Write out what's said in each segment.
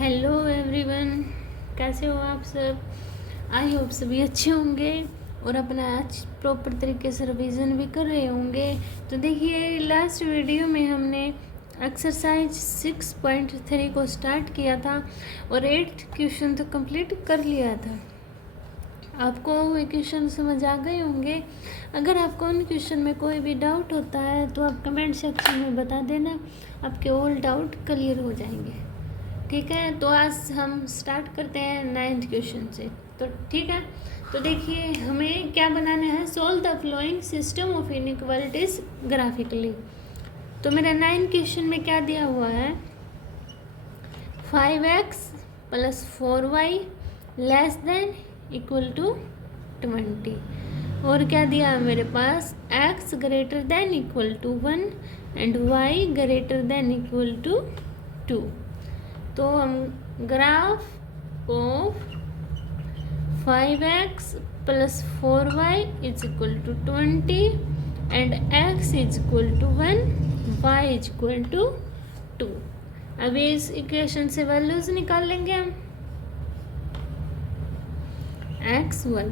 Hello everyone, कैसे हो आप सब। आई होप सभी अच्छे होंगे और अपना आज प्रॉपर तरीके से रिवीजन भी कर रहे होंगे। तो देखिए, लास्ट वीडियो में हमने एक्सरसाइज 6.3 को स्टार्ट किया था और 8 क्वेश्चन तो कंप्लीट कर लिया था। आपको वो क्वेश्चन समझ आ गए होंगे। अगर आपको उन क्वेश्चन में कोई भी डाउट होता है तो आप कमेंट सेक्शन में बता देना, आपके ऑल डाउट क्लियर हो जाएंगे। ठीक है, तो आज हम स्टार्ट करते हैं 9th क्वेश्चन से। तो ठीक है, तो देखिए हमें क्या बनाना है, solve the flowing system of inequalities graphically. तो मेरा 9th क्वेश्चन में क्या दिया हुआ है, 5x + 4y less than equal to 20। और क्या दिया है मेरे पास, x greater than equal to 1 and y greater than equal to 2। तो हम graph of 5x + 4y is equal to 20 and x is equal to 1, y is equal to 2। अब इस इक्वेशन से वैल्यूज निकाल लेंगे हम। x1,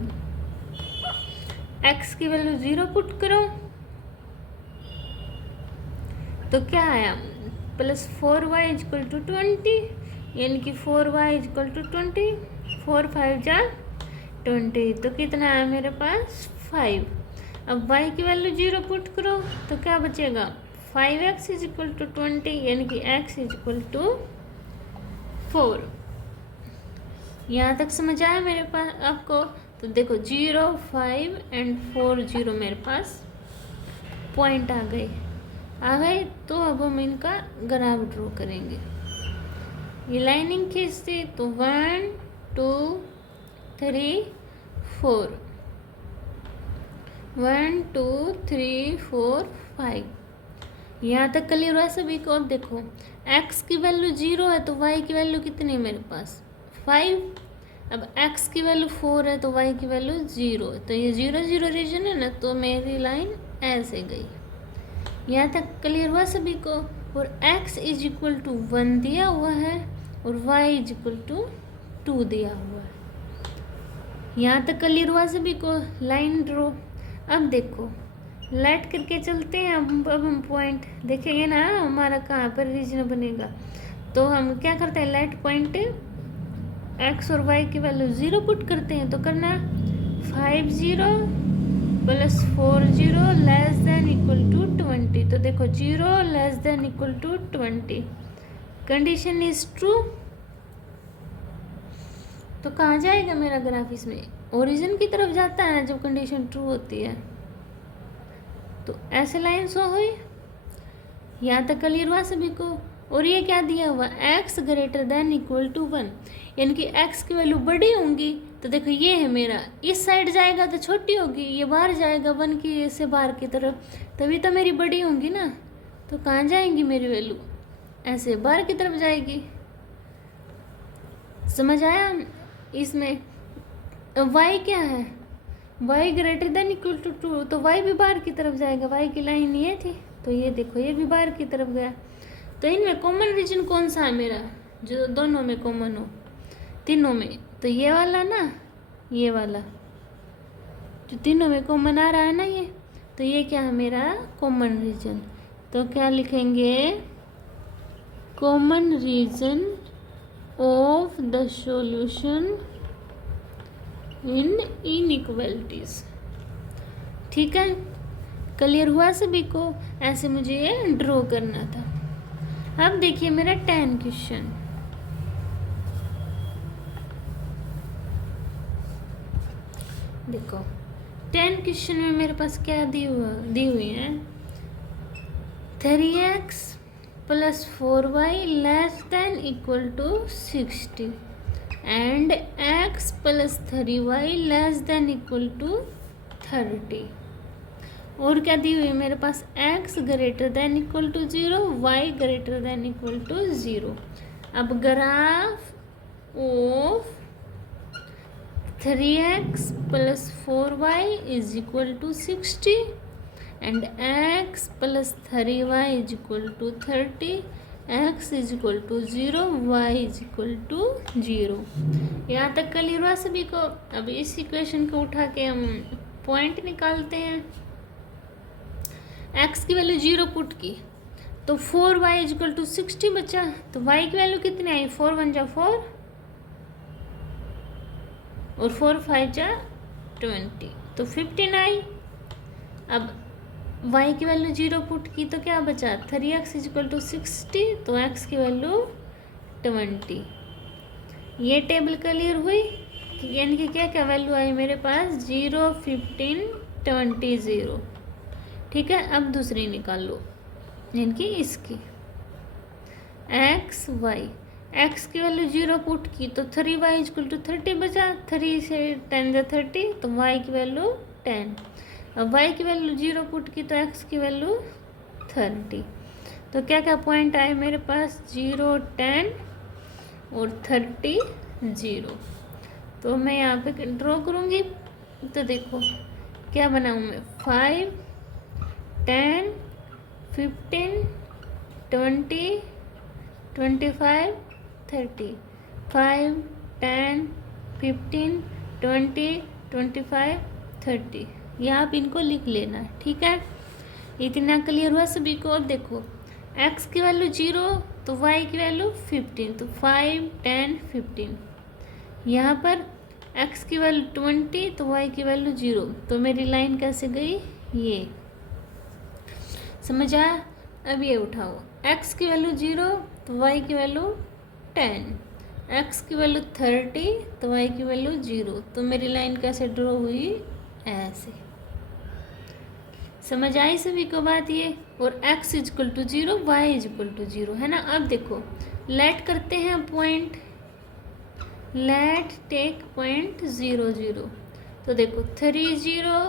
x की value 0 put करो तो क्या आया, +4y इज इक्वल टू 20, यानी कि 4y इज इक्वल टू 20, 4 5 जा 20, तो कितना है मेरे पास 5। अब y की वैल्यू 0 पुट करो तो क्या बचेगा, 5x इज इक्वल टू 20, यानी कि x इज इक्वल टू 4। यहाँ तक समझ आया मेरे पास आपको। तो देखो 0 5 एंड 4 0 मेरे पास पॉइंट आ गए। तो अब हम इनका ग्राफ ड्रॉ करेंगे। ये लाइनिंग खींचती तो 1 2 3 4, 1 2 3 4 5। यहाँ तक क्लियर हुआ सभी को। अब देखो x की वैल्यू 0 है तो y की वैल्यू कितनी है मेरे पास 5। अब x की वैल्यू 4 है तो y की वैल्यू 0 है, तो ये 0 0 रीजन है ना, तो मेरी लाइन ऐसे गई। यहाँ तक क्लियर हुआ सभी को। और x इज इक्वल टू 1 दिया हुआ है और y इज इक्वल टू 2 दिया हुआ है। यहाँ तक क्लियर हुआ सभी को। Line draw. अब देखो लाइट करके चलते हैं। अब हम पॉइंट देखेंगे ना हमारा कहाँ पर रीजन बनेगा। तो हम क्या करते हैं, लाइट पॉइंट x और y की वैल्यू 0 पुट करते हैं। तो करना 5 0 + 4 0 लेस देन इक्वल टू 20। तो देखो 0 less than equal to 20, condition is true. तो कहाँ जाएगा मेरा ग्राफ, इसमें ओरिजिन की तरफ जाता है जब कंडीशन ट्रू होती है। तो ऐसे लाइन शो हुई। यहाँ तक क्लियर हुआ सभी को। और ये क्या दिया हुआ, x greater than equal to 1, यानी कि x की वैल्यू बड़ी होंगी। तो देखो ये है मेरा, इस साइड जाएगा तो छोटी होगी, ये बाहर जाएगा 1 की से बाहर की तरफ, तभी तो मेरी बड़ी होंगी ना। तो कहाँ जाएंगी मेरी वैल्यू, ऐसे बाहर की तरफ जाएगी। समझ आया। इसमें y क्या है, y greater than equal to 2, तो y भी बाहर की तरफ जाएगा। y की लाइन ये थी तो ये देखो ये भी बाहर की तरफ गया। तो इनमें कॉमन रीजन कौन सा है मेरा, जो दोनों में कॉमन हो, तीनों में। तो ये वाला ना, ये वाला जो तीनों में कॉमन आ रहा है ना ये, तो ये क्या है मेरा कॉमन रीजन। तो क्या लिखेंगे, common region of the solution in inequalities. ठीक है, क्लियर हुआ सभी को। ऐसे मुझे ये ड्रॉ करना था। अब देखिए मेरा 10 क्वेश्चन। देखो 10 क्वेश्चन में मेरे पास क्या दी हुई है, 3x + 4y less than equal to 60 and x + 3y less than equal to 30। और क्या दी हुई है मेरे पास, x greater than equal to 0, y greater than equal to 0। अब graph of 3x + 4y is equal to 60 and x + 3y is equal to 30 x is equal to 0, y is equal to 0। यहाँ तक clear हुआ सभी को। अब इस equation को उठा के हम पॉइंट निकालते हैं। x की वैल्यू 0 पुट की तो 4y इज इक्वल टू 60 बचा। तो y की वैल्यू कितनी आई? 4 1 जा 4 और 4 5 जा 20, तो 15 आई। अब y की वैल्यू 0 पुट की तो क्या बचा? 3x इज इक्वल टू 60, तो x की वैल्यू 20। ये टेबल क्लियर हुई, यानी कि क्या क्या वैल्यू आई मेरे पास? 0 15 20 0। ठीक है, अब दूसरी निकाल लो, यानी कि इसकी x y। x की वैल्यू 0 पुट की तो 3y इज इक्वल टू 30 बचा। 3 से 10 जा 30, तो y की वैल्यू 10। अब y की वैल्यू 0 पुट की तो x की वैल्यू 30। तो क्या क्या पॉइंट आए मेरे पास? 0 10 और 30 0। तो मैं यहाँ पे ड्रॉ करूँगी। तो देखो क्या बनाऊँ मैं? 5 10 15 20 25 30। 5 10 15 20 25 30। या आप इनको लिख लेना, ठीक है। इतना क्लियर हुआ सभी को। अब देखो x की वैल्यू 0 तो y की वैल्यू 15, तो 5 10 15। यहाँ पर x की वैल्यू 20 तो y की वैल्यू 0। तो मेरी लाइन कैसे गई? ये समझ आया? अब ये उठाओ, x की वैल्यू 0 तो y की वैल्यू 10, x की वैल्यू 30 तो y की वैल्यू 0। तो मेरी लाइन कैसे ड्रॉ हुई? ऐसे। समझ आई सभी को बात ये? और x is equal to 0, y is equal to 0, है ना। अब देखो लेट करते हैं पॉइंट, लेट टेक पॉइंट 0 0। तो देखो 3 0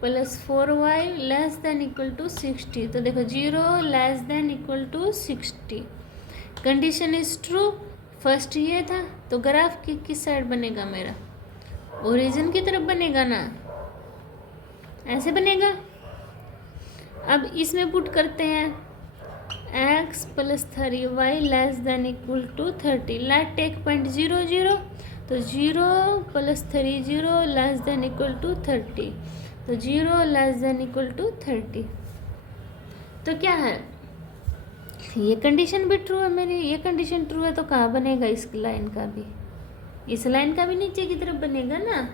plus 4y less than equal to 60। तो देखो 0 less than equal to 60। Condition is true. First ये था, तो ग्राफ की किस साइड बनेगा मेरा? ओरिजिन की तरफ बनेगा ना, ऐसे बनेगा। अब इसमें पुट करते हैं x plus 3y less than equal to 30। Let take point 0 0। तो 0 plus 3 0 less than equal to 30। तो 0 लेस देन इक्वल टू 30। तो क्या है? ये कंडीशन भी ट्रू है मेरी। ये कंडीशन ट्रू है तो कहाँ बनेगा? इस लाइन का भी, इस लाइन का भी नीचे की तरफ बनेगा ना।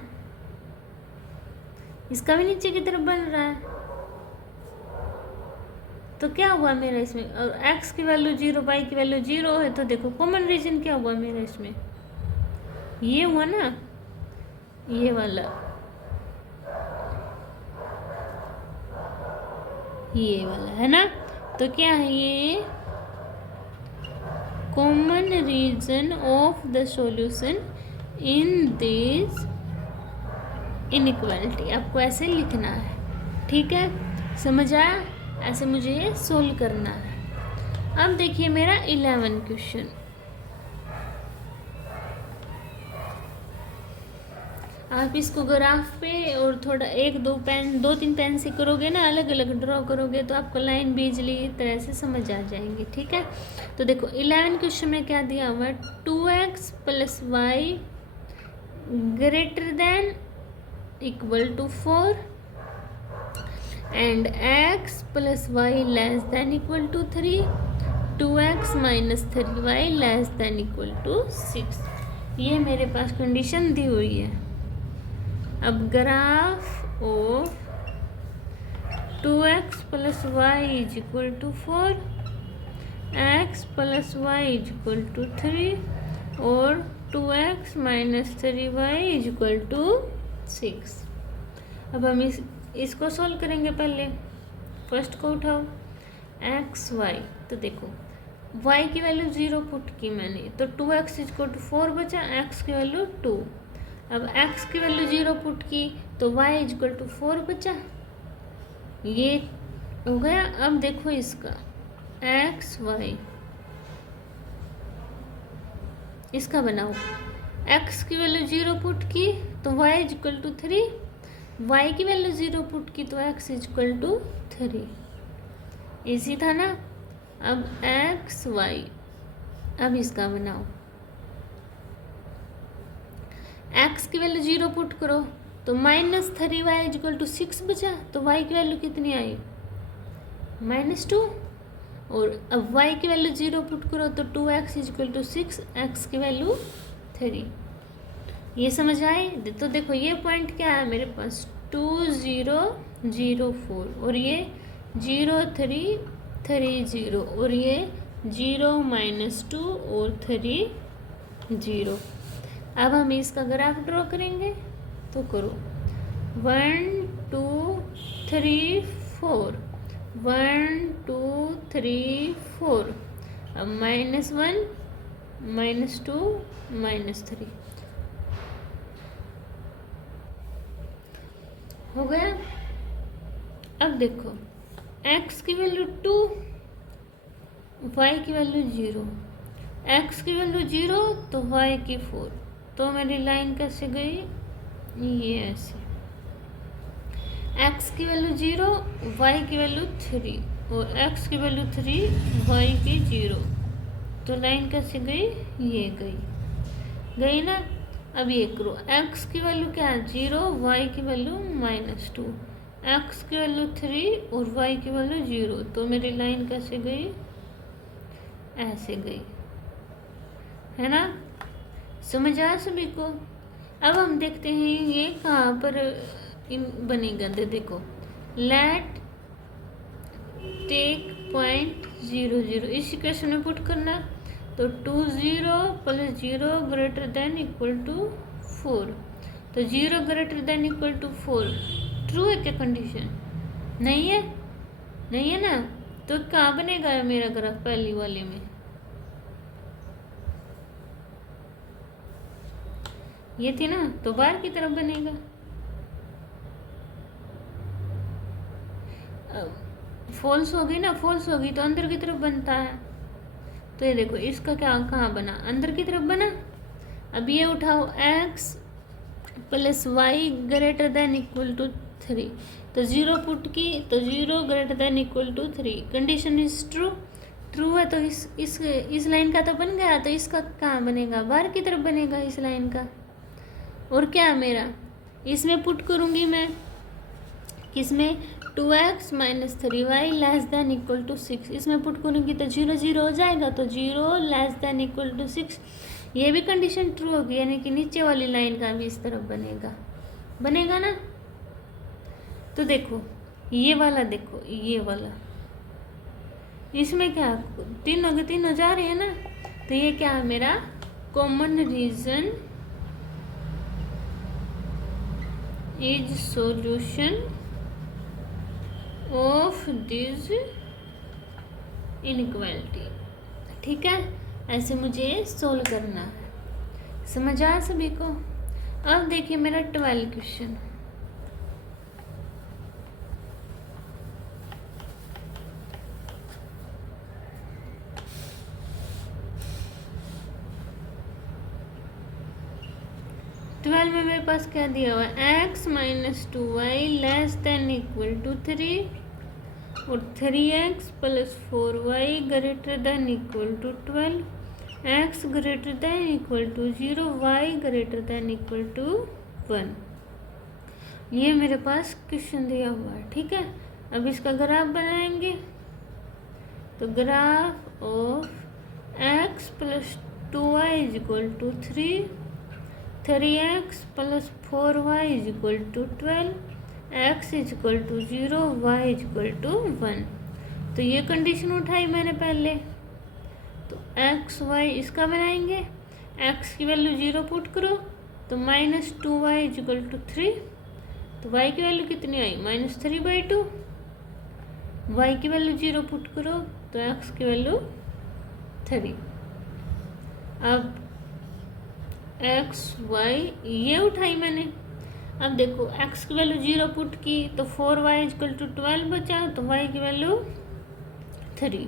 इसका भी नीचे की तरफ बन रहा है। तो क्या हुआ मेरा इसमें? और x की वैल्यू 0 y की वैल्यू 0 है, तो देखो कॉमन रीजन क्या हुआ मेरा इसमें? ये हुआ ना, ये वाला, ये वाला, है ना। तो क्या है ये? Common region of the solution in this inequality. आपको ऐसे लिखना है, ठीक है। समझ आया? ऐसे मुझे ये सोल्व करना है। अब देखिए मेरा 11 क्वेश्चन। आप इसको ग्राफ पे और थोड़ा 1 2 पेन 2 3 पेन से करोगे ना, अलग अलग ड्रॉ करोगे तो आपको लाइन भी इजली तरह से समझ आ जाएंगी, ठीक है। तो देखो 11 क्वेश्चन में क्या दिया हुआ है? 2x plus y greater than equal to 4 and x plus y less than equal to 3, 2x minus 3y less than equal to 6। ये मेरे पास कंडीशन दी हुई है। अब graph of 2x plus y is equal to 4, x plus y is equal to 3 और 2x minus 3y is equal to 6। अब हम इसको सोल्व करेंगे। पहले फर्स्ट को उठाओ एक्स वाई। तो देखो y की वैल्यू 0 पुट की मैंने, तो 2x इज इक्वल टू 4 बचा, x की वैल्यू 2। अब x की वैल्यू 0 पुट की तो y इज इक्वल टू 4 बचा, ये हो गया। अब देखो इसका एक्स वाई, इसका बनाओ। x की वैल्यू 0 पुट की तो y is equal to 3, y की वैल्यू 0 पुट की तो x is equal to 3। Easy था ना। अब एक्स वाई, अब इसका बनाओ। एक्स की वैल्यू 0 पुट करो तो -3y इक्वल टू 6 बचा, तो y की वैल्यू कितनी आई? -2। और अब y की वैल्यू 0 पुट करो तो 2x इक्वल टू 6, x की वैल्यू 3। ये समझ आए? तो देखो ये पॉइंट क्या है मेरे पास, 2 0 0 4, और ये 0 3 3 0, और ये 0 -2 और 3 0। अब हम इसका ग्राफ ड्रॉ करेंगे, तो करो 1 2 3 4, 1 2 3 4, अब -1 -2 -3 हो गया। अब देखो x की वैल्यू 2, y की वैल्यू 0, x की वैल्यू 0 तो y की 4, तो मेरी लाइन कैसे गई? ये ऐसे, x की वैल्यू 0, y की वैल्यू 3, और x की वैल्यू 3, y की 0, तो लाइन कैसे गई? ये गई ना। अब ये करो, x की वैल्यू क्या है? 0, y की वैल्यू -2, x की वैल्यू 3 और y की वैल्यू 0, तो मेरी लाइन कैसे गई? ऐसे गई, है ना? समझ आया सभी को? अब हम देखते हैं ये कहाँ पर बनेगा। देखो, लेट टेक पॉइंट 0 0, इस इक्वेशन में पुट करना, तो 2 0 + 0 ग्रेटर देन इक्वल टू 4, तो 0 greater than equal to 4 true है क्या कंडीशन? नहीं है, नहीं है ना? तो कहाँ बनेगा मेरा ग्राफ? पहली वाले में ये थी ना, तो बाहर की तरफ बनेगा। फॉल्स हो गई ना, फॉल्स हो गई तो अंदर की तरफ बनता है। तो ये देखो इसका क्या कहाँ बना? अंदर की तरफ बना। अब ये उठाओ, x + y greater than equal to 3, तो 0 पुट की, तो 0 greater than equal to 3, condition is true. True है तो इस लाइन का तो बन गया, तो इसका कहाँ बनेगा? बाहर की तरफ बनेगा इस लाइन का। और क्या है मेरा? इसमें पुट करूँगी मैं, किसमें? 2x - 3y less than equal to 6, इसमें पुट करूँगी तो 0 0 हो जाएगा, तो 0 लेस देन इक्वल टू 6, ये भी कंडीशन ट्रू होगी, यानी कि नीचे वाली लाइन का भी इस तरफ बनेगा, बनेगा ना? तो देखो ये वाला, देखो ये वाला, इसमें क्या तीनों के तीनों जा रहे हैं ना, तो ये क्या है मेरा? Common region is solution of this inequality. ठीक है, ऐसे मुझे सोल्व करना है। समझ आया सभी को? अब देखिए मेरा 12 क्वेश्चन। ट्वेल्व में मेरे पास क्या दिया हुआ है? x - 2y less than equal to 3, और 3x + 4y greater than equal to 12, x greater than equal to 0, y greater than equal to 1। ये मेरे पास क्वेश्चन दिया हुआ है। ठीक है, अब इसका ग्राफ बनाएंगे, तो graph of x + 2y equal to 3, 3x + 4y equal to 12, x equal to 0, y equal to 1। तो ये कंडीशन उठाई मैंने पहले, तो x y इसका बनाएंगे, x की वैल्यू 0 पुट करो तो -2y इक्वल टू 3, तो y की वैल्यू कितनी आई? -3/2, y की वैल्यू 0 पुट करो तो x की वैल्यू 3। अब x y ये उठाई मैंने। अब देखो x की वैल्यू 0 पुट की तो 4y इक्वल टू 12 बचा, तो y की वैल्यू 3।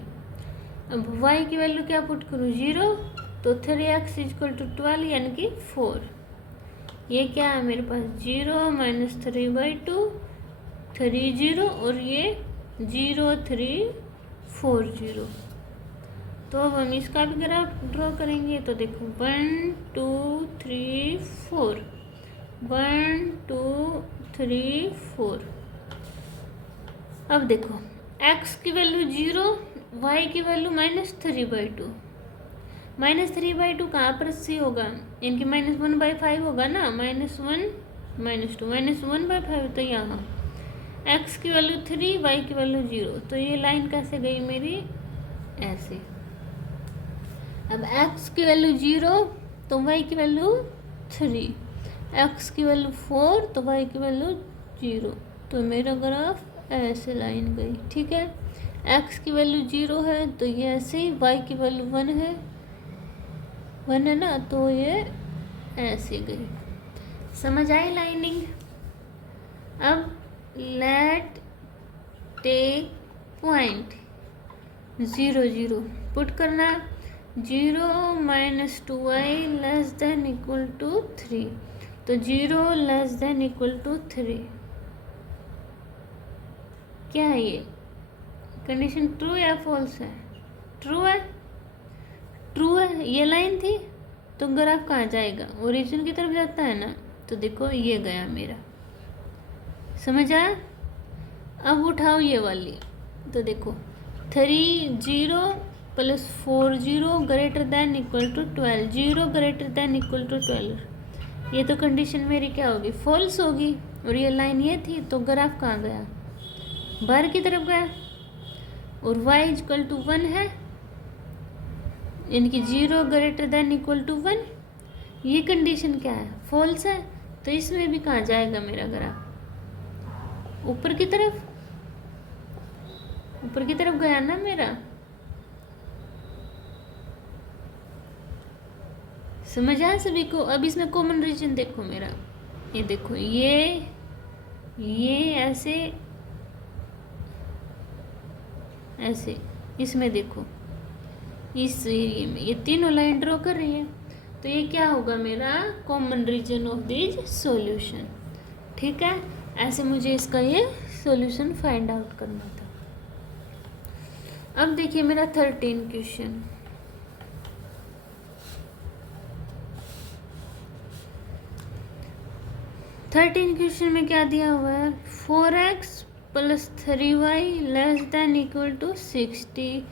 अब y की वैल्यू क्या पुट करूँ? 0, तो 3x इक्वल टू 12 यानी कि 4। ये क्या है मेरे पास? 0 - 3/2, 3 0, और ये 0 3 4 0। तो अब हम इसका भी ग्राफ ड्रॉ करेंगे। तो देखो 1 2 3 4, 1 2 3 4। अब देखो x की वैल्यू 0, y की वैल्यू -3/2। -3/2 कहाँ पर सी होगा, इनकी -1/5 होगा ना, -1 -2 -1/5। तो यहाँ x की वैल्यू 3, y की वैल्यू 0। तो ये लाइन कैसे गई मेरी, ऐसे। अब x की वैल्यू 0 तो y की वैल्यू 3, x की वैल्यू 4 तो y की वैल्यू 0। तो मेरा ग्राफ ऐसे लाइन गई, ठीक है। x की वैल्यू 0 है तो ये ऐसे ही, y की वैल्यू 1 है ना, तो ये ऐसे गई। समझ आई लाइनिंग। अब लेट टेक पॉइंट 0 0 पुट करना, 0 -2y less than equal to 3। तो 0 लेस देन इक्वल टू 3, क्या है ये कंडीशन, ट्रू या फॉल्स है? ट्रू है, ट्रू है। ये लाइन थी तो ग्राफ कहाँ जाएगा, ओरिजिन की तरफ जाता है ना। तो देखो ये गया मेरा, समझ आया। अब उठाओ ये वाली, तो देखो 3 0 + 4 0 greater than equal to 12, 0 greater than equal to 12। ये तो कंडीशन मेरी क्या होगी, फॉल्स होगी। और ये लाइन ये थी तो ग्राफ कहाँ गया, बाहर की तरफ गया। और y = 1 है, इनकी 0 ग्रेटर देन इक्वल टू 1। ये कंडीशन क्या है, फॉल्स है। तो इसमें भी कहाँ जाएगा मेरा ग्राफ, ऊपर की तरफ, ऊपर की तरफ गया ना मेरा। समझ आया सभी को। अब इसमें कॉमन रीजन देखो मेरा, ये देखो ये ऐसे ऐसे, इसमें देखो इस एरिया में ये तीनों लाइन ड्रॉ कर रही है। तो ये क्या होगा मेरा common region of this solution, ठीक है। ऐसे मुझे इसका ये सॉल्यूशन फाइंड आउट करना था। अब देखिए मेरा 13 क्वेश्चन। क्वेश्चन में क्या दिया हुआ है, 4x + 3y less than equal to 60,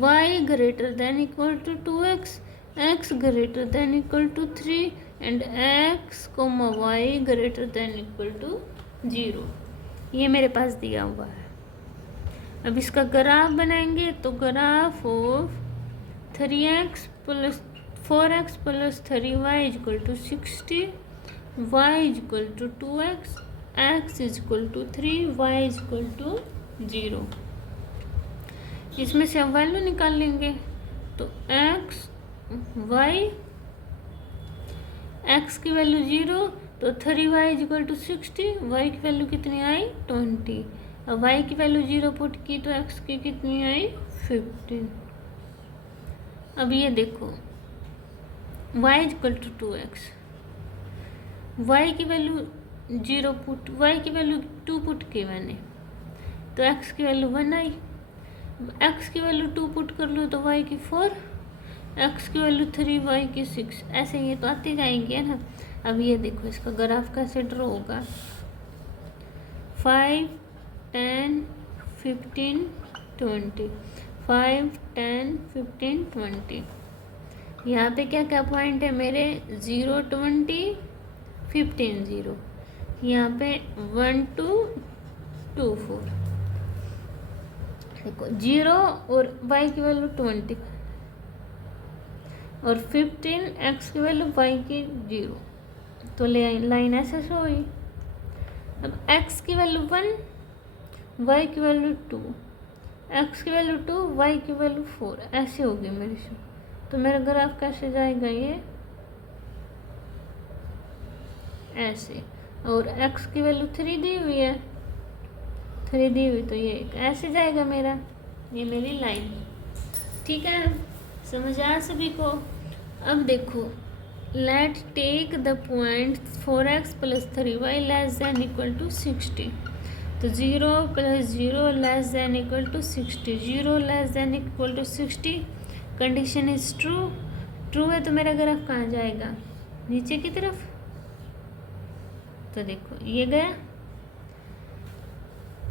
y greater than equal to 2x, x greater than equal to 3 and x, y greater than equal to 0। ये मेरे पास दिया हुआ है। अब इसका ग्राफ बनाएंगे। तो graph of 3x + 4x + 3y = 60, y = 2x, x = 3, y = 0। इसमें से हम वैल्यू निकाल लेंगे। तो x की वैल्यू 0, तो 3y = 60, y की वैल्यू कितनी आई 20। अब y की वैल्यू 0 पुट की तो x की कितनी आई 15। अब ये देखो y = 2x, y की वैल्यू 0 पुट, y की वैल्यू 2 पुट की मैंने, तो x की वैल्यू 1 आई। x की वैल्यू 2 पुट कर लो तो y की 4, x की वैल्यू 3, y की 6। ऐसे ये तो आते जाएंगे ना। अब ये देखो इसका ग्राफ कैसे ड्रॉ होगा, 5 10 15 20, 5 10 15 20। यहाँ पे क्या क्या पॉइंट है मेरे, 0 20 15 0। यहाँ पे 1 2 2 4। देखो 0 और y की वैल्यू 20 और 15, x की वैल्यू y की 0। तो लाइन ऐसे शो हुई। अब x की वैल्यू 1, y की वैल्यू 2, x की वैल्यू 2, y की वैल्यू 4। ऐसे होगी मेरी शो। तो मेरा ग्राफ कैसे जाएगा, ये ऐसे। और x की वैल्यू 3 दी हुई है, 3 दी हुई, तो ये ऐसे जाएगा मेरा, ये मेरी लाइन, ठीक है। समझ आया सभी को। अब देखो let take the point 4x + 3y less than equal to 60। तो 0 + 0 less than equal to 60, 0 less than equal to 60, condition is true, true है तो मेरा ग्राफ कहाँ जाएगा, नीचे की तरफ। तो देखो ये गया।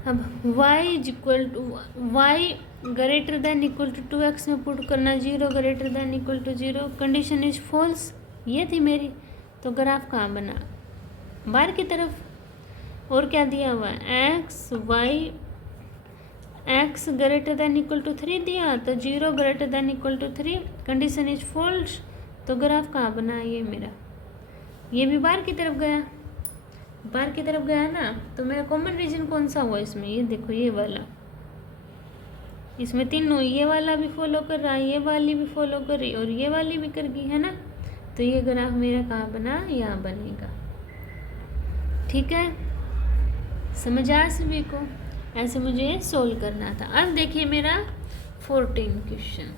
अब y is equal to y greater than equal to 2x में पुट करना, 0 greater than equal to 0, condition is false, ये थी मेरी। तो ग्राफ कहाँ बना, बाहर की तरफ। और क्या दिया हुआ है, x greater than equal to 3 दिया, तो 0 greater than equal to 3, condition is false, तो ग्राफ कहाँ बना ये मेरा, ये भी बाहर की तरफ गया, बाहर की तरफ गया ना। तो मेरा कॉमन रीजन कौन सा हुआ इसमें, ये देखो ये वाला, इसमें तीनों, ये वाला भी फॉलो कर रहा है, ये वाली भी फॉलो कर रही और ये वाली भी कर गई है ना। तो ये ग्राफ मेरा कहाँ बना, यहाँ बनेगा। ठीक है, समझ आया सभी को, ऐसे मुझे सोल्व करना था। अब देखिए मेरा 14 क्वेश्चन,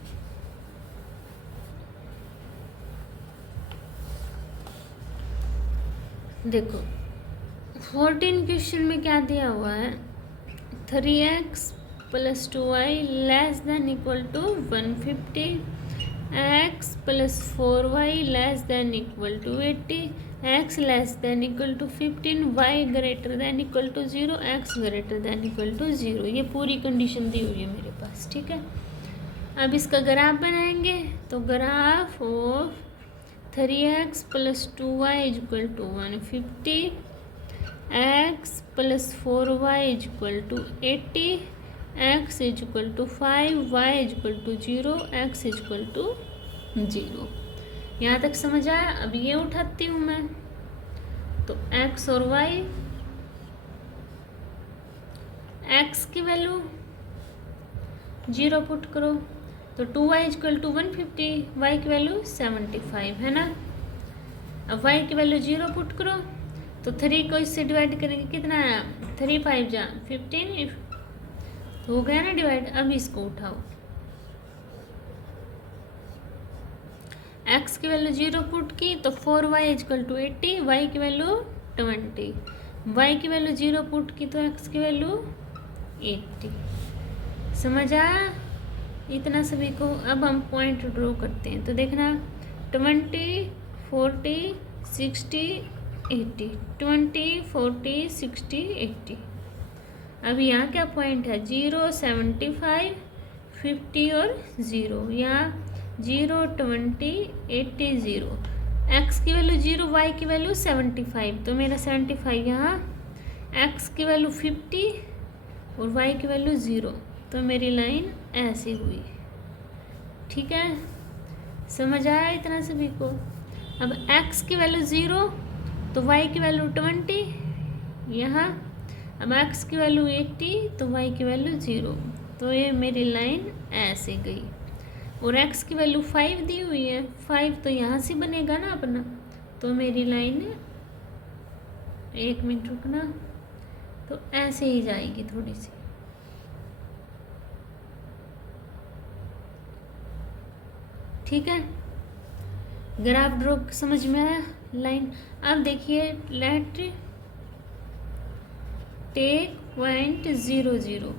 देखो 14 क्वेश्चन में क्या दिया हुआ है, 3x plus 2y less than equal to 150, x plus 4y less than equal to 80, x less than equal to 15, y greater than equal to 0, x greater than equal to 0। ये पूरी condition दी हुई है मेरे पास। ठीक है, अब इसका ग्राफ बनाएंगे। तो graph of 3x plus 2y is equal to 150, x plus 4y is equal to 80, x is equal to 5, y is equal to 0, x is equal to 0। यहाँ तक समझ आया। अब ये उठाती हूँ मैं, तो x और y, x की वैल्यू 0 पुट करो, तो 2y is equal to 150, y की वैल्यू 75 है ना। अब y की वैल्यू 0 पुट करो, तो 3 को इससे डिवाइड करेंगे, कितना आया, 3 5 जा 15, तो हो गया ना डिवाइड। अब इसको उठाओ, x की वैल्यू 0 पुट की, तो 4y इजकल टू 80, y की वैल्यू 20, y की वैल्यू 0 पुट की, तो x की वैल्यू 80। समझ आया इतना सभी को। अब हम पॉइंट ड्रॉ करते हैं, तो देखना 20 40 60 80, 20 40 60 80। अब यहाँ क्या पॉइंट है, 0 75 50 और 0, यहाँ 0 20 80 0, x की वैल्यू 0, y की वैल्यू 75, तो मेरा 75 यहाँ, x की वैल्यू 50 और y की वैल्यू 0, तो मेरी लाइन ऐसी हुई। ठीक है, समझ आया इतना सभी को। अब x की वैल्यू 0, तो y की वैल्यू 20 यहाँ, अब x की वैल्यू 80, तो y की वैल्यू 0, तो ये मेरी लाइन ऐसे गई। और x की वैल्यू 5 दी हुई है, 5 तो यहाँ से बनेगा ना अपना, तो मेरी लाइन, एक मिनट रुकना, तो ऐसे ही जाएगी थोड़ी सी। ठीक है, ग्राफ ड्रॉ समझ में आया लाइन। अब देखिए, लेट टेक पॉइंट 0 0,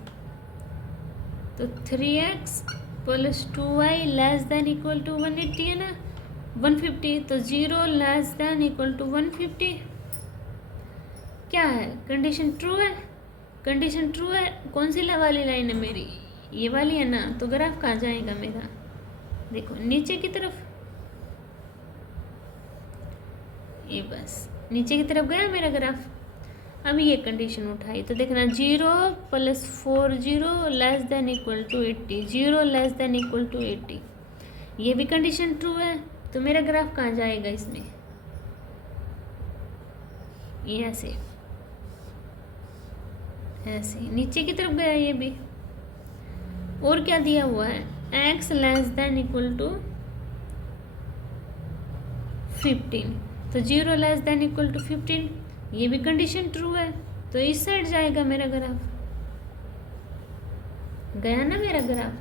तो 3x plus 2y less than equal to 180 है ना, 150, तो 0 लेस देन इक्वल टू 150 क्या है, कंडीशन ट्रू है, कंडीशन ट्रू है। कौन सी वाली लाइन है मेरी, ये वाली है ना, तो ग्राफ कहाँ जाएगा मेरा, देखो नीचे की तरफ, ये बस नीचे की तरफ गया मेरा ग्राफ। अब ये कंडीशन उठाई, तो देखना 0 plus 4 0 less than equal to 80, 0 less than equal to 80, ये भी कंडीशन ट्रू है, तो मेरा ग्राफ कहाँ जाएगा इसमें, ये ऐसे ऐसे नीचे की तरफ गया ये भी। और क्या दिया हुआ है, x less than equal to 15, तो 0 लेस देन इक्वल टू 15, ये भी कंडीशन ट्रू है, तो इस साइड जाएगा मेरा ग्राफ, गया ना मेरा ग्राफ।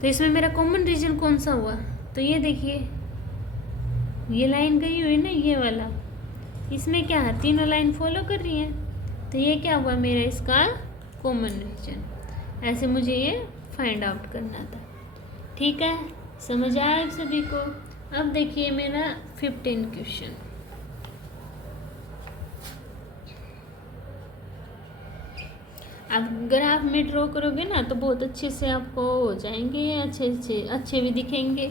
तो इसमें मेरा कॉमन रीजन कौन सा हुआ, तो ये देखिए, ये लाइन गई हुई ना, ये वाला, इसमें क्या है, तीनों लाइन फॉलो कर रही हैं, तो ये क्या हुआ मेरा इसका कॉमन रीजन। ऐसे मुझे ये फाइंड आउट करना था। ठीक है, समझ आया आप सभी को। अब देखिए मेरा 15 क्वेश्चन। आप ग्राफ में ड्रॉ करोगे ना तो बहुत अच्छे से आपको हो जाएंगे, अच्छे भी दिखेंगे।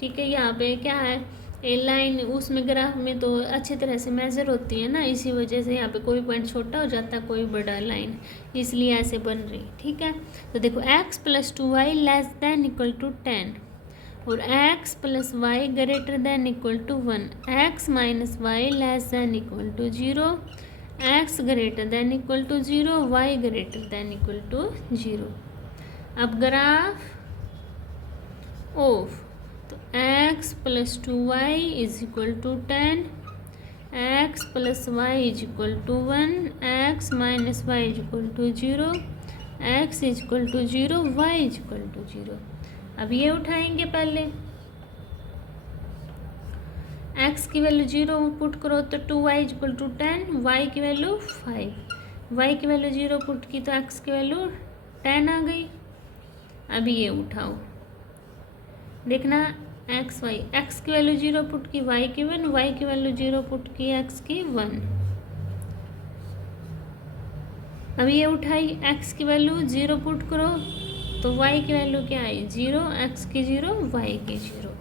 ठीक है, यहाँ पे क्या है, ए लाइन उसमें ग्राफ में तो अच्छी तरह से मेजर होती है ना, इसी वजह से यहाँ पे कोई पॉइंट छोटा हो जाता है, कोई बड़ा लाइन, इसलिए ऐसे बन रही। ठीक है, तो देखो x + 2y less than equal to 10 और x + y greater than equal to 1, x - y less than equal to 0, x greater than equal to 0, y greater than equal to 0। अब ग्राफ ऑफ, तो x + 2y is equal to 10, x + y is equal to 1, x - y is equal to 0, x is equal to 0, y is equal to 0। अब ये उठाएंगे पहले, x की value 0 put करो तो 2y is equal to 10, y की value 5, y की value 0 put की तो x की वैल्यू 10 आ गई। अब ये उठाओ, देखना x की वैल्यू 0 पुट की, y की 1, y की वैल्यू 0 पुट की, x की 1। अब ये उठाई, x की वैल्यू 0 पुट करो तो y की वैल्यू क्या आई, 0, x की 0, y की 0।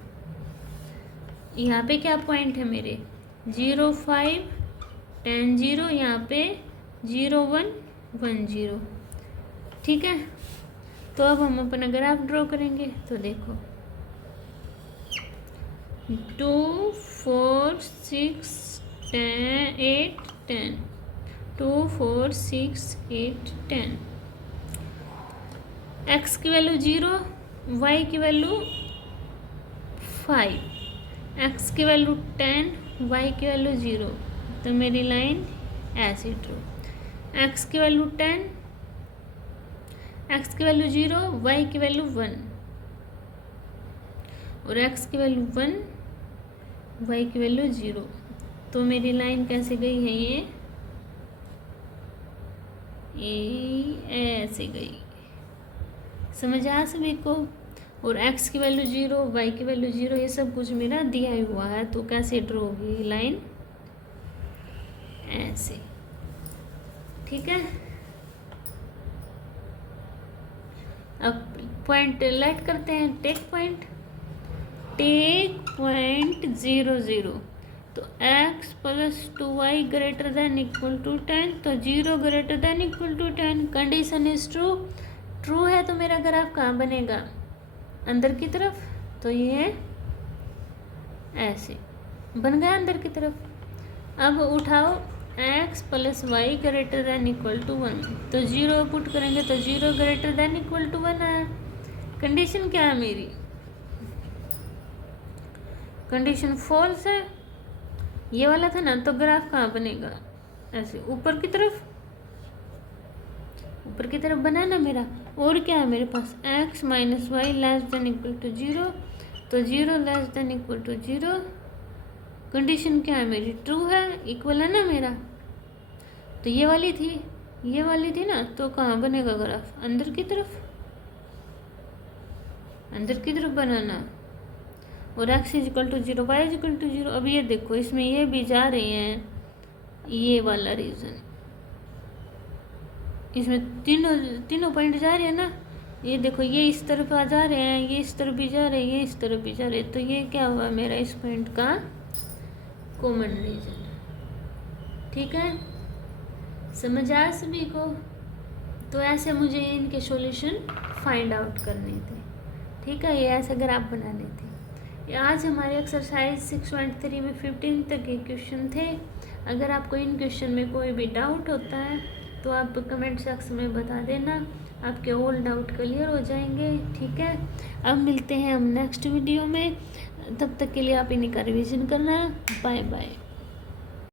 यहाँ पे क्या पॉइंट है मेरे, 0 5 10 0, यहाँ पे 0 1 1 0। ठीक है, तो अब हम अपना ग्राफ ड्रॉ करेंगे। तो देखो 2 4 6 10 8 10, 2 4 6 8 10, x की वैल्यू 0, y की वैल्यू 5, x की वैल्यू 10, y की वैल्यू 0। तो मेरी लाइन ऐसी ड्रॉ, x की वैल्यू 10, x की वैल्यू 0, y की वैल्यू 1 और x की वैल्यू 1, y की वैल्यू 0। तो मेरी लाइन कैसे गई है, ये ऐसे गई। समझ आ सभी को। और x की वैल्यू 0, y की वैल्यू 0, ये सब कुछ मेरा दिया हुआ है। तो कैसे ड्रॉ होगी लाइन, ऐसे। ठीक है, अब पॉइंट लाइट करते हैं, टेक पॉइंट 0 0। तो x + 2y greater than equal to 10, तो 0 greater than equal to 10, condition is true. True है तो मेरा ग्राफ कहाँ बनेगा, अंदर की तरफ। तो ये ऐसे बन गया अंदर की तरफ। अब उठाओ x + y greater than equal to 1, तो 0 पुट करेंगे तो 0 ग्रेटर देन इक्वल टू 1 है। कंडीशन क्या है मेरी, कंडीशन फॉल्स है। ये वाला था ना, तो ग्राफ कहाँ बनेगा, ऐसे ऊपर की तरफ, ऊपर की तरफ बना ना मेरा। और क्या है मेरे पास, x - y less than equal to 0, तो 0 less than equal to 0। Condition क्या है मेरी, ट्रू है, इक्वल है ना मेरा। तो ये वाली थी ना, तो कहाँ बनेगा ग्राफ, अंदर की तरफ, अंदर की तरफ बनाना। और x = 0, y = 0। अब ये देखो, इसमें ये भी जा रहे हैं, ये वाला रीजन, इसमें तीनों पॉइंट जा रहे हैं ना। ये देखो, ये इस तरफ आ जा रहे हैं, ये इस तरफ भी जा रहे हैं, ये इस तरफ भी जा रहे हैं। तो ये क्या हुआ मेरा, इस पॉइंट का कॉमन रीजन। ठीक है, समझ आया सभी को। तो ऐसे मुझे इनके सॉल्यूशन फाइंड आउट करने थे। ठीक है, ये ऐसे ग्राफ बनाने थे। आज हमारे एक्सरसाइज 6.3 में 15 तक के क्वेश्चन थे। अगर आपको इन क्वेश्चन में कोई भी डाउट होता है तो आप कमेंट सेक्शन में बता देना, आपके ऑल डाउट क्लियर हो जाएंगे। ठीक है, अब मिलते हैं हम नेक्स्ट वीडियो में। तब तक के लिए आप इन्हीं का रिवीजन करना। Bye bye.